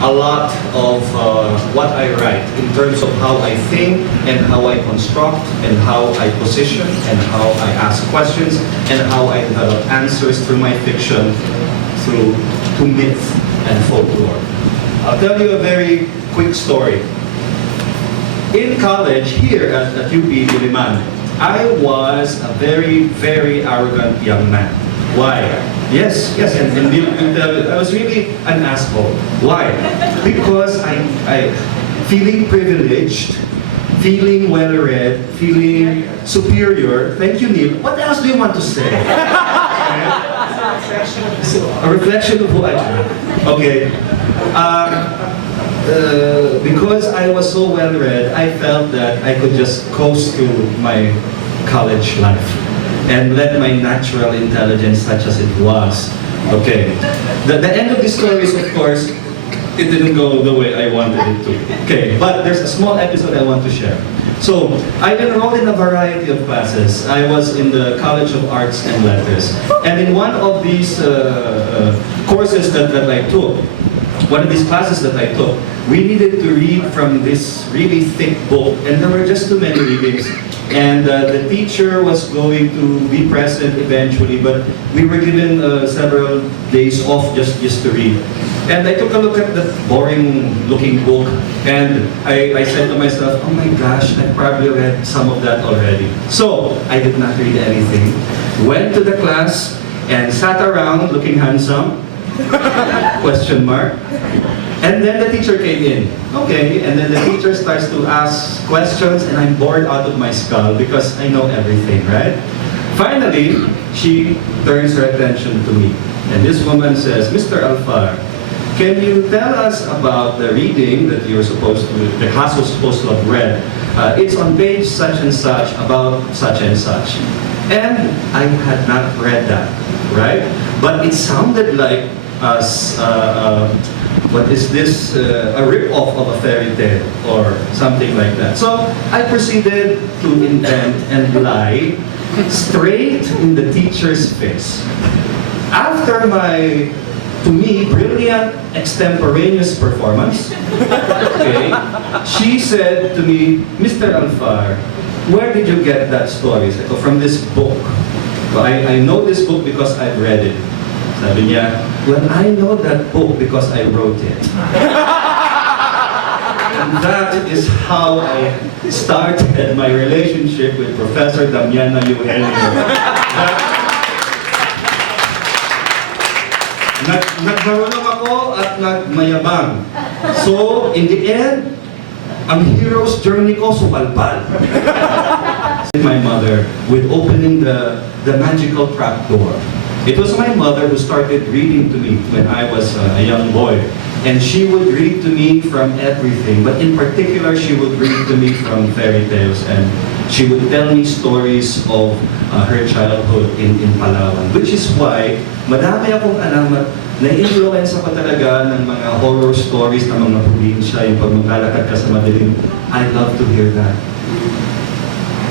a lot of what I write in terms of how I think and how I construct and how I position and how I ask questions and how I develop answers through my fiction to myth and folklore. I'll tell you a very quick story. In college here at UP Diliman, I was a very, very arrogant young man. Why? Yes, and I was really an asshole. Why? Because I feeling privileged, feeling well-read, feeling superior. Thank you, Neil. What else do you want to say? A reflection of who I am. Okay. Because I was so well-read, I felt that I could just coast through my college life and let my natural intelligence, such as it was. Okay. The end of the story is, of course, it didn't go the way I wanted it to. Okay, but there's a small episode I want to share. So, I enrolled in a variety of classes. I was in the College of Arts and Letters. And in one of these courses that I took, one of these classes that I took, we needed to read from this really thick book, and there were just too many readings. And the teacher was going to be present eventually, but we were given several days off just to read. And I took a look at the boring-looking book, and I said to myself, oh my gosh, I probably read some of that already. So, I did not read anything, went to the class, and sat around looking handsome, question mark. And then the teacher came in. Okay, and then the teacher starts to ask questions, and I'm bored out of my skull because I know everything, right? Finally, she turns her attention to me. And this woman says, Mr. Afar, can you tell us about the reading that you're supposed to, the class was supposed to have read? It's on page such and such, about such and such. And I had not read that, right? But it sounded like what is this, a rip-off of a fairy tale or something like that. So I proceeded to invent and lie straight in the teacher's face. After my, to me, brilliant extemporaneous performance, okay, she said to me, Mr. Afar, where did you get that story? So, from this book. So I know this book because I've read it. Sabi niya, well, I know that book because I wrote it. And that is how I started my relationship with Professor Damiana Eugenio. Nagmarunong ako at nagmayabang. So, in the end, ang hero's journey ko sumalpal. My mother with opening the magical trapdoor. It was my mother who started reading to me when I was a young boy. And she would read to me from everything, but in particular, she would read to me from fairy tales, and she would tell me stories of her childhood in Palawan. Which is why, madami akong alam at na-influence ako talaga ng mga horror stories ng mga probinsya, yung pag maglalakad ka sa madilim. I love to hear that.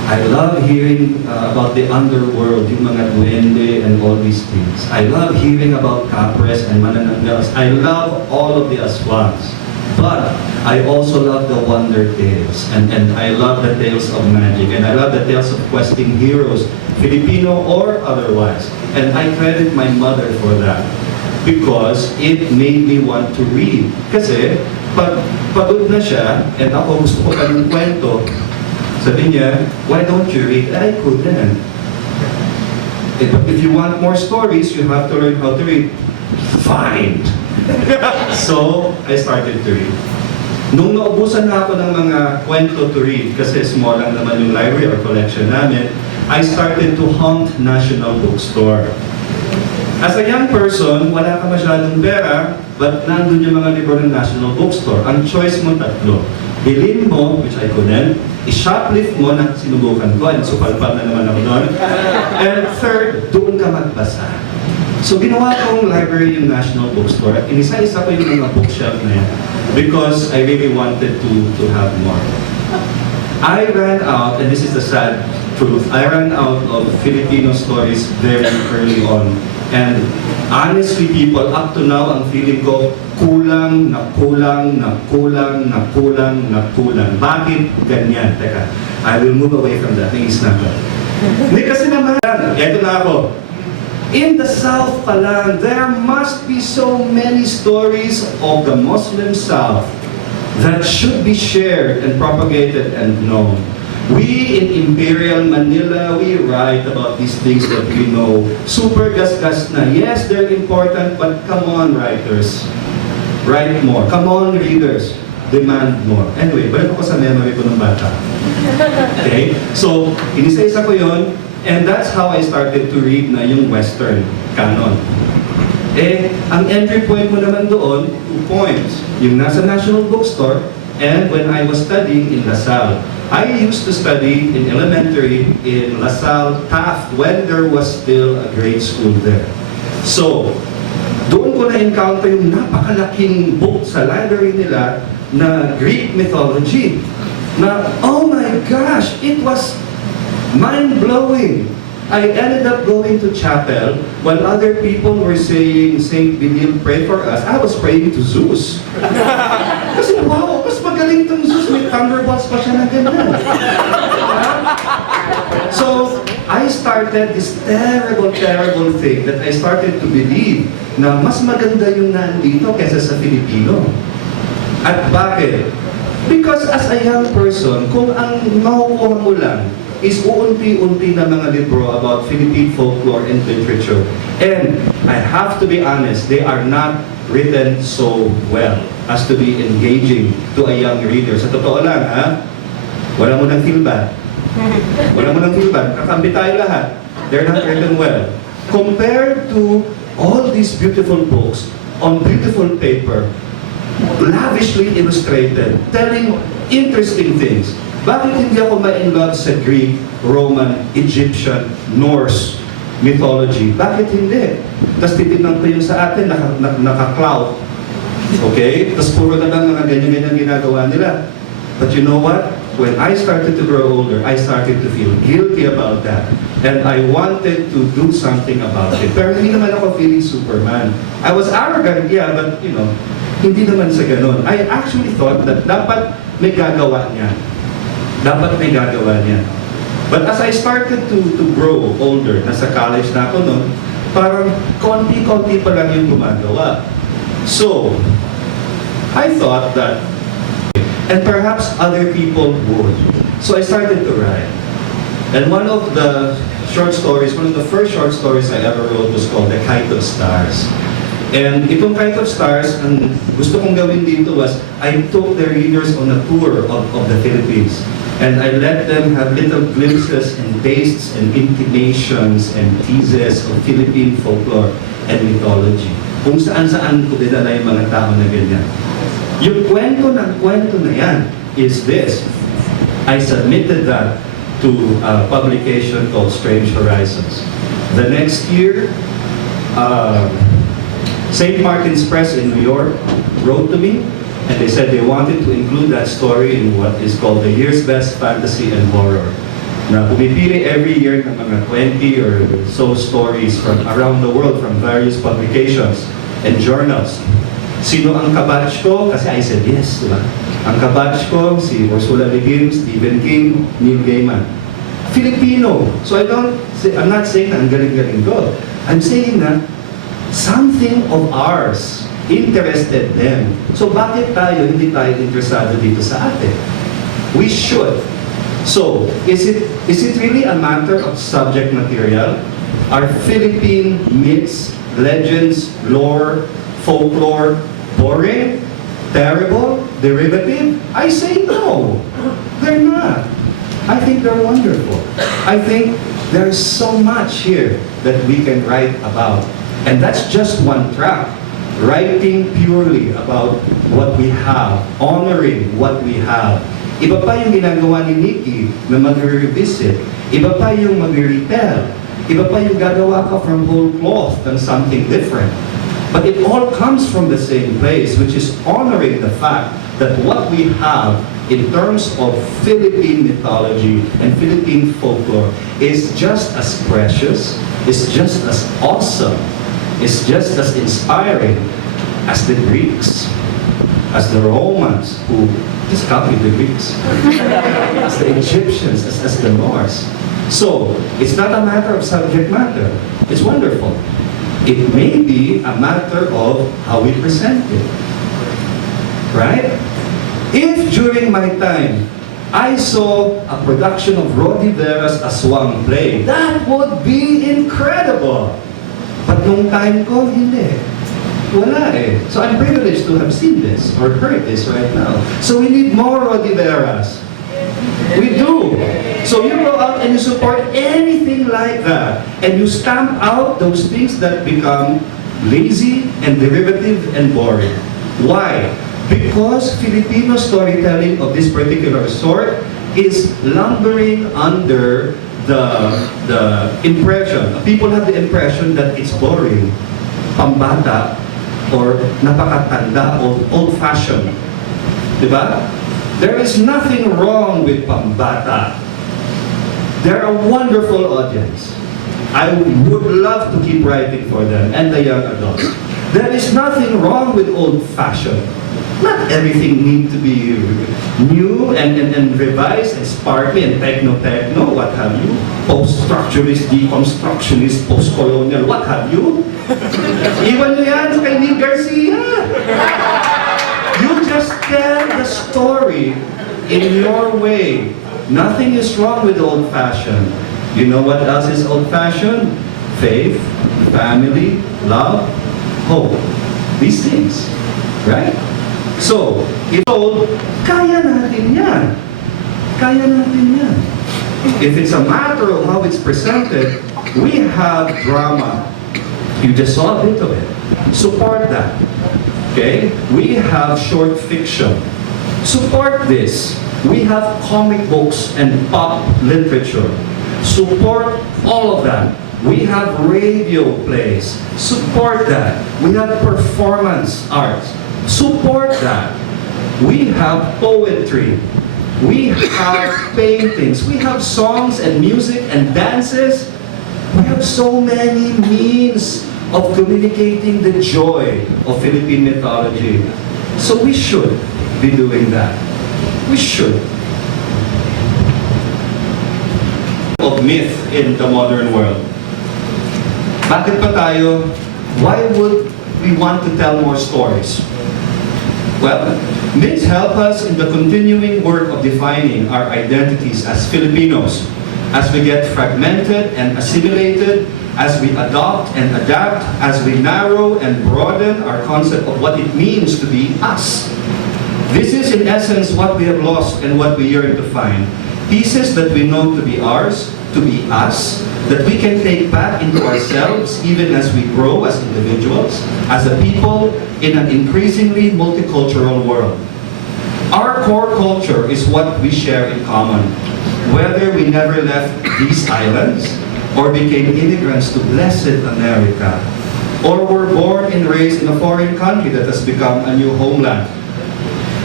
I love hearing about the underworld, yung mga duende and all these things. I love hearing about kapres and manananggas. I love all of the aswans. But I also love the wonder tales. And I love the tales of magic. And I love the tales of questing heroes, Filipino or otherwise. And I credit my mother for that. Because it made me want to read. Kasi, pag pagod na siya, and ako gusto ko pa ng kwento, sabi niya, why don't you read? I couldn't. If you want more stories, you have to learn how to read. Fine. So, I started to read. Nung naubusan na ako ng mga kwento to read, kasi small lang naman yung library or collection namin, I started to haunt National Bookstore. As a young person, wala ka masyadong pera, but nandun yung mga libro ng National Bookstore. Ang choice mo tatlo. Bilhin mo, which I couldn't, i-shoplift mo na sinubukan ko, and supalpal na naman ako doon. And third, doon ka magbasa. So ginawa kong library yung National Bookstore, at inisa-isa ko yung mga bookshelf na yan because I really wanted to have more. I ran out, and this is the sad truth, I ran out of Filipino stories very early on And honestly, people, up to now, ang feeling ko, kulang, na kulang, na kulang, na kulang, na kulang. Bakit ganyan? Teka, I will move away from that. Nangis na ako. Hindi kasi naman, eto na ako. In the South pa lang, there must be so many stories of the Muslim South that should be shared and propagated and known. We in Imperial Manila, we write about these things that we know. Super gas-gas na. Yes, they're important, but come on, writers. Write more. Come on, readers. Demand more. Anyway, balik ko sa memory ko ng bata. Okay? So, inisa-isa ko yon, and that's how I started to read na yung Western canon. Eh, ang entry point mo naman doon, 2 points. Yung nasa National Bookstore, and when I was studying in LaSalle. I used to study in elementary in LaSalle, Taft, when there was still a grade school there. So, doon ko na-encounter yung napakalaking book sa library nila na Greek mythology. Na, oh my gosh, it was mind-blowing. I ended up going to chapel while other people were saying, Saint Benil, pray for us. I was praying to Zeus. Kasi wow, mas magaling tong Zeus. May thunderbolts pa siya na ganyan. So, I started this terrible, terrible thing that I started to believe na mas maganda yung nandito kaysa sa Filipino. At bakit? Because as a young person, kung ang makukuha mo lang is uunti-unti na mga libro about Philippine folklore and literature. And I have to be honest, they are not written so well as to be engaging to a young reader. Sa totoo lang, ha? Wala mo nang feel bad. Wala mo nang feel bad. Kakambi tayo lahat. They're not written well. Compared to all these beautiful books on beautiful paper, lavishly illustrated, telling interesting things. Bakit hindi ako ma-inlove sa Greek, Roman, Egyptian, Norse mythology? Bakit hindi? Tapos titignan ko yung sa atin, naka-cloud. Okay? Tapos puro na lang mga ganyan-ganyan ginagawa nila. But you know what? When I started to grow older, I started to feel guilty about that. And I wanted to do something about it. Pero hindi naman ako feeling Superman. I was arrogant, yeah, but you know, hindi naman sa ganun. I actually thought that dapat may gagawa niya. Dapat may gagawa niya. But as I started to grow older, nasa college na ako noon, parang konti-konti pa lang yung gumagawa. So, I thought that, and perhaps other people would. So I started to write. And one of the short stories, one of the first short stories I ever wrote was called The Kite of Stars. And itong Kite of Stars, ang gusto kong gawin dito was, I took the readers on a tour of the Philippines. And I let them have little glimpses and tastes and intimations and teases of Philippine folklore and mythology. Kung saan-saan ko dinala yung mga tao na ganyan. Yung kwento na yan is this. I submitted that to a publication called Strange Horizons. The next year, St. Martin's Press in New York wrote to me, and they said they wanted to include that story in what is called the year's best fantasy and horror. Na pumipili every year ng mga 20 or so stories from around the world from various publications and journals. Sino ang kabatch ko? Kasi I said yes, diba? Ang kabatch ko, si Ursula Le Guin, Stephen King, Neil Gaiman. Filipino. So I'm not saying na ang galing-galing ko. I'm saying na something of ours interested them. So bakit hindi tayo interesado dito sa atin? We should. So, is it really a matter of subject material? Are Philippine myths, legends, lore, folklore boring, terrible, derivative? I say no. They're not. I think they're wonderful. I think there's so much here that we can write about. And that's just one track. Writing purely about what we have, honoring what we have. Iba pa yung ginagawa ni Nikki na mag-revisit. Iba pa yung mag-retell. Iba pa yung gagawa ka from whole cloth and something different. But it all comes from the same place, which is honoring the fact that what we have in terms of Philippine mythology and Philippine folklore is just as precious, is just as awesome is just as inspiring as the Greeks, as the Romans, who just copied the Greeks, as the Egyptians, as the Norse. So, it's not a matter of subject matter. It's wonderful. It may be a matter of how we present it. Right? If during my time, I saw a production of Rodi Vera's Aswang play, that would be incredible. But nung time ko, hindi. Wala eh. So I'm privileged to have seen this or heard this right now. So we need more Rodi Veras. We do. So you go out and you support anything like that. And you stamp out those things that become lazy and derivative and boring. Why? Because Filipino storytelling of this particular sort is lumbering under the impression. People have the impression that it's boring, pambata, or napakatanda, old-fashioned. Diba? There is nothing wrong with pambata. They're a wonderful audience. I would love to keep writing for them and the young adults. There is nothing wrong with old-fashioned. Not everything needs to be new and revised and sparkly and techno, what have you. Post-structuralist, deconstructionist, post-colonial, what have you. Iwan nyo yan sa kay Neil Garcia. You just tell the story in your way. Nothing is wrong with old-fashioned. You know what else is old-fashioned? Faith, family, love, hope. These things, right? So, if told, kaya natin yan. Kaya natin yan. If it's a matter of how it's presented, we have drama. You just saw a bit of it. Support that. Okay? We have short fiction. Support this. We have comic books and pop literature. Support all of that. We have radio plays. Support that. We have performance arts. Support that. We have poetry. We have paintings. We have songs and music and dances. We have so many means of communicating the joy of Philippine mythology. So we should be doing that. We should. Of myth in the modern world. Bakit pa tayo? Why would we want to tell more stories? Well, myths help us in the continuing work of defining our identities as Filipinos, as we get fragmented and assimilated, as we adopt and adapt, as we narrow and broaden our concept of what it means to be us. This is in essence what we have lost and what we yearn to find. Pieces that we know to be ours, to be us, that we can take back into ourselves even as we grow as individuals, as a people in an increasingly multicultural world. Our core culture is what we share in common, whether we never left these islands or became immigrants to blessed America, or were born and raised in a foreign country that has become a new homeland.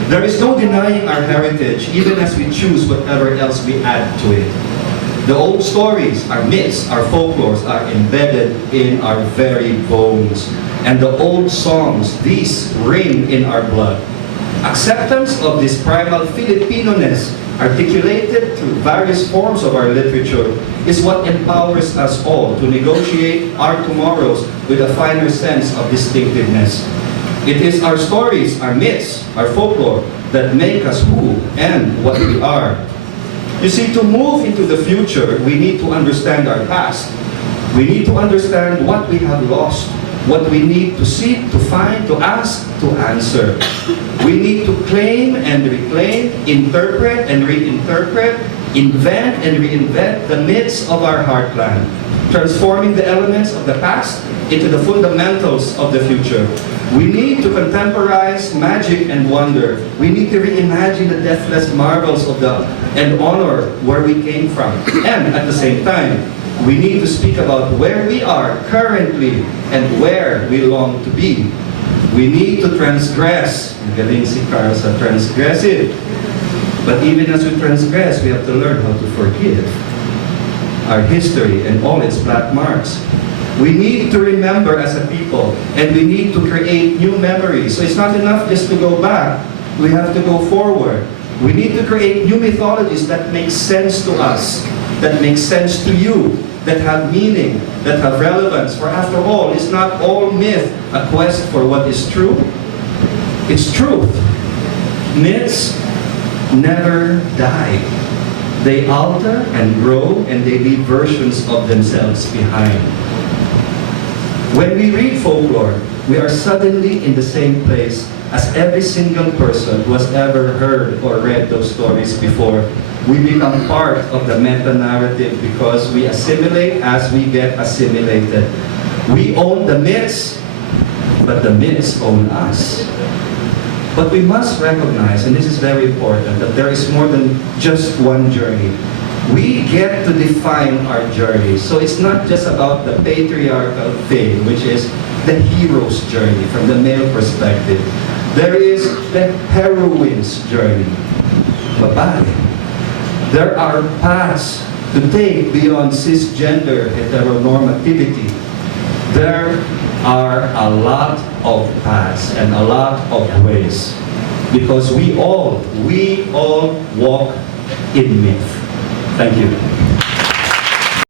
There is no denying our heritage even as we choose whatever else we add to it. The old stories, our myths, our folklores are embedded in our very bones. And the old songs, these ring in our blood. Acceptance of this primal Filipino-ness, articulated through various forms of our literature, is what empowers us all to negotiate our tomorrows with a finer sense of distinctiveness. It is our stories, our myths, our folklore that make us who and what we are. You see, to move into the future, we need to understand our past. We need to understand what we have lost, what we need to seek, to find, to ask, to answer. We need to claim and reclaim, interpret and reinterpret, invent and reinvent the myths of our heartland, transforming the elements of the past into the fundamentals of the future. We need to contemporize magic and wonder. We need to reimagine the deathless marvels of and honor where we came from. And at the same time, we need to speak about where we are currently and where we long to be. We need to transgress. Galing si Carl sa transgressive. But even as we transgress, we have to learn how to forgive our history and all its black marks. We need to remember as a people, and we need to create new memories. So it's not enough just to go back. We have to go forward. We need to create new mythologies that make sense to us, that make sense to you, that have meaning, that have relevance. For after all, is not all myth a quest for what is true? It's truth. Myths never die. They alter and grow, and they leave versions of themselves behind. When we read folklore, we are suddenly in the same place as every single person who has ever heard or read those stories before. We become part of the meta-narrative because we assimilate as we get assimilated. We own the myths, but the myths own us. But we must recognize, and this is very important, that there is more than just one journey. We get to define our journey. So it's not just about the patriarchal thing, which is the hero's journey from the male perspective. There is the heroine's journey, babae. There are paths to take beyond cisgender heteronormativity. There are a lot of paths and a lot of ways, because we all walk in myth. Thank you.